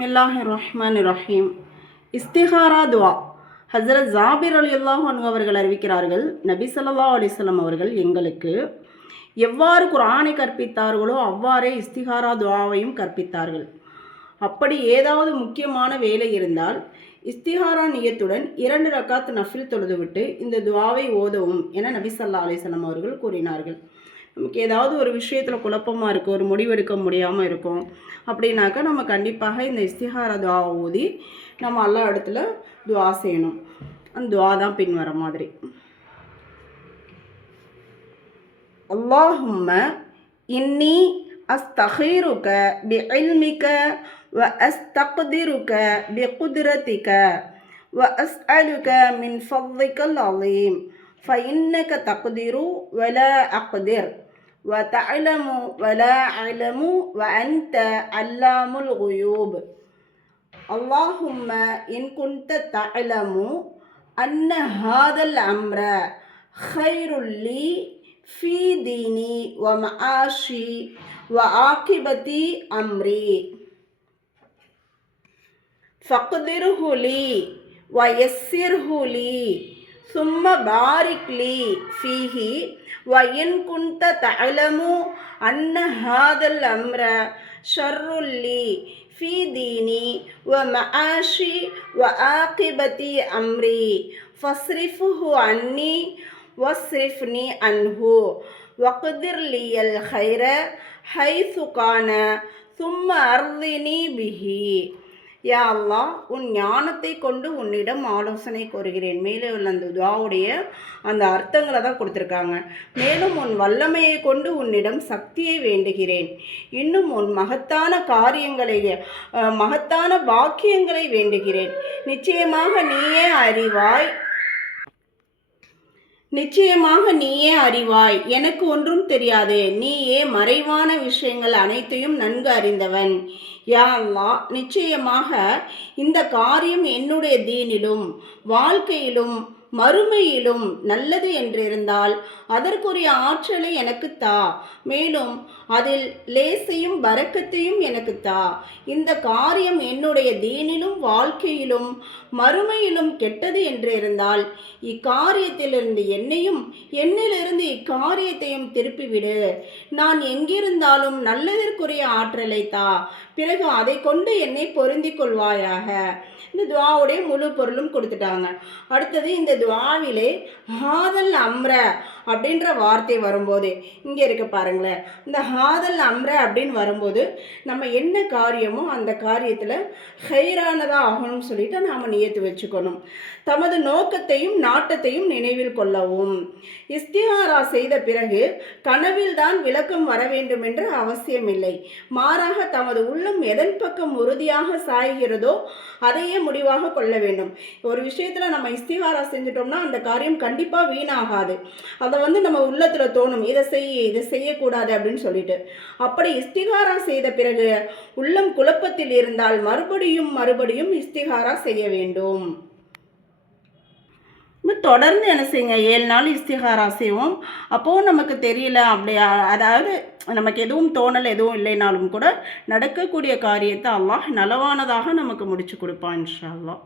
பிஸ்மில்லாஹிர்ரஹ்மானிர்ரஹீம். இஸ்திகாரா துவா. ஹஸ்ரத் ஜாபிர் ரலியல்லாஹு அன்ஹு அவர்கள் அறிவிக்கிறார்கள், நபி ஸல்லல்லாஹு அலைஹி வஸல்லம் அவர்கள் எங்களுக்கு எவ்வாறு குர்ஆனை கற்பித்தார்களோ அவ்வாறே இஸ்திகாரா துவாவையும் கற்பித்தார்கள். அப்படி ஏதாவது முக்கியமான வேலை இருந்தால் இஸ்திகாரா நியத்துடன் 2 ரக்காத் நஃபில் தொழுதுவிட்டு இந்த துவாவை ஓதவும் என நபி ஸல்லல்லாஹு அலைஹி வஸல்லம் அவர்கள் கூறினார்கள். நமக்கு ஏதாவது ஒரு விஷயத்தில் குழப்பமாக இருக்கும், ஒரு முடிவெடுக்க முடியாமல் இருக்கும் அப்படின்னாக்கா நம்ம கண்டிப்பாக இந்த இஸ்திகாரா துவா ஓதி நம்ம அல்லா இடத்துல துவா செய்யணும். அந்த துவா தான் பின்வர மாதிரி: அல்லாஹும்ம இன்னி அஸ்தகீருக பிஇல்மிக வ அஸ்தக்திருக பிகுத்ரதிக வ அஸ்அலுக மின் ஃபضلிகல் அலீம் ஃபஇன்னக தக்திரு வலா அக்திர் وتعلم ولا أعلم وأنت علام الغيوب. اللهم إن كنت تعلم أن هذا الأمر خير لي في ديني ومعاشي وعاقبة أمري فاقدره لي ويسره لي ثم بارك لي فيه وإن كنت تعلم أن هذا الأمر شر لي في ديني ومعاشي وعاقبة أمري فاصرفه عني واصرفني عنه واقدر لي الخير حيث كان ثم أرضني به. யா அல்லாஹ், உன் ஞானத்தை கொண்டு உன்னிடம் ஆலோசனை கோருகிறேன். மேலே உள்ள அந்த துவாவுடைய அந்த அர்த்தங்களை தான் கொடுத்துருக்காங்க. மேலும் உன் வல்லமையை கொண்டு உன்னிடம் சக்தியை வேண்டுகிறேன். இன்னும் உன் மகத்தான காரியங்களை, மகத்தான பாக்கியங்களை வேண்டுகிறேன். நிச்சயமாக நீயே அறிவாய், எனக்கு ஒன்றும் தெரியாது. நீயே மறைவான விஷயங்கள் அனைத்தையும் நன்கு அறிந்தவன். யா அல்லாஹ், நிச்சயமாக இந்த காரியம் என்னுடைய தீனிலும் வாழ்க்கையிலும் மறுமையிலும் நல்லது என்றிருந்தால் அதற்குரிய ஆற்றலை எனக்கு தா. மேலும் அதில் லேசையும் பரக்கத்தையும் எனக்கு தா. இந்த காரியம் என்னுடைய தீனிலும் வாழ்க்கையிலும் மறுமையிலும் கெட்டது என்றிருந்தால் இக்காரியத்திலிருந்து என்னையும் என்னிலிருந்து இக்காரியத்தையும் திருப்பிவிடு. நான் எங்கிருந்தாலும் நல்லதற்குரிய ஆற்றலை தா. பிறகு அதை கொண்டு என்னை பொருந்தி கொள்வாயாக. இந்த துவாவுடைய முழு பொருளும் கொடுத்துட்டாங்க. அடுத்தது இந்த துவாவிலே ஹாதல் அம்ர அப்படின்ற வார்த்தை வரும்போது இங்கே இருக்க பாருங்களேன். இந்த ஹாதல் அம்ர அப்படின்னு வரும்போது நம்ம என்ன காரியமோ அந்த காரியத்தில் ஹைரானதாக ஆகணும்னு சொல்லிட்டு நாம் நியத்து வச்சுக்கணும். தமது நோக்கத்தையும் நாட்டத்தையும் நினைவில் கொள்ளவும். இஸ்திகாரா செய்த பிறகு கனவில் தான் விளக்கம் வர வேண்டும் என்ற அவசியமில்லை. மாறாக தமது உள்ளம் எதன் பக்கம் உறுதியாக சாய்கிறதோ அதையே முடிவாக கொள்ள வேண்டும். ஒரு விஷயத்தில் நம்ம இஸ்திகாரா செஞ்சிட்டோம்னா அந்த காரியம் கண்டிப்பாக வீணாகாது. அதை நம்ம உள்ளத்தில் தோணும், இதை செய்யக்கூடாது அப்படின்னு சொல்லிட்டு. அப்படி இஸ்திகாரா செய்த பிறகு உள்ளம் குழப்பத்தில் இருந்தால் மறுபடியும் இஸ்திகாரா செய்ய வேண்டும். தொடர்ந்து என்ன செய்யுங்க, 7 நாள் இஸ்திகாரா செய்வோம். அப்போது நமக்கு தெரியல, அப்படி அதாவது நமக்கு எதுவும் தோணல் எதுவும் இல்லைனாலும் கூட நடக்கக்கூடிய காரியத்தை அல்லாஹ் நலவானதாக நமக்கு முடிச்சு கொடுப்பான் இன்ஷா அல்லாஹ்.